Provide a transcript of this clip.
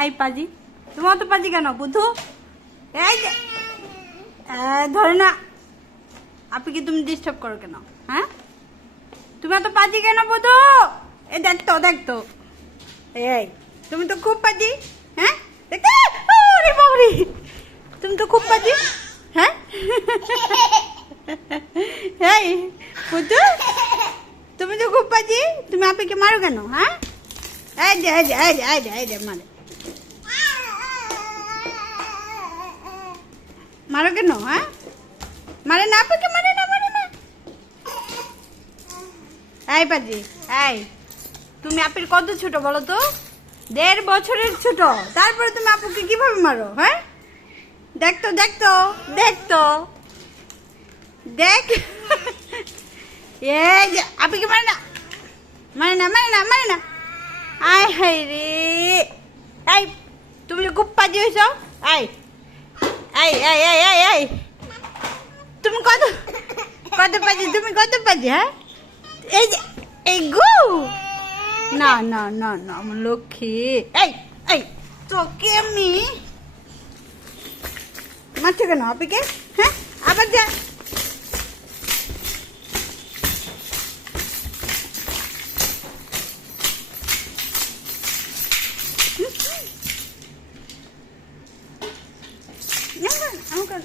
I পাজি, তুমি অত পাজি কেন বুধু? এই যে ধরে না, আপনি কি তুমি ডিস্টার্ব করো কেন? হ্যাঁ, তুমি এত পাজি কেন বুধু? এ দেখতো দেখতো, এই তুমি তো খুব পাজি। হ্যাঁ দেখতে, ওরে বাবরে, তুমি তো খুব পাজি। হ্যাঁ এই বুধু, তুমি তো খুব পাজি, তুমি আপিকে মারো কেন? হ্যাঁ, এই যে এই যে এই যে এই যে এই যে মারে, মারো কেন? হ্যাঁ, মারে না, আপাকে মারে না, মারে না। এই পাজি, এই তুমি আপির কত ছোট বলো তো? 1.5 বছরের ছোট, তারপরে তুমি আপুকে কিভাবে মারো? হ্যাঁ, দেখতো দেখতো দেখতো দেখ, এই যে আপিকে মারে না, মারে না, মারে না, মারে না। আয় হাই রে, এই তুমি যে খুব পাজি হয়েছ। এই এই এই এই এই এই তুমি কত কত পাজি, তুমি কত পাজি? হ্যাঁ, এই যে এই গু, না না না না আমার লক্ষ্মী। এই এই তোকে আমি মারছো কেন আপিকে? হ্যাঁ, আবার যা, আমাকে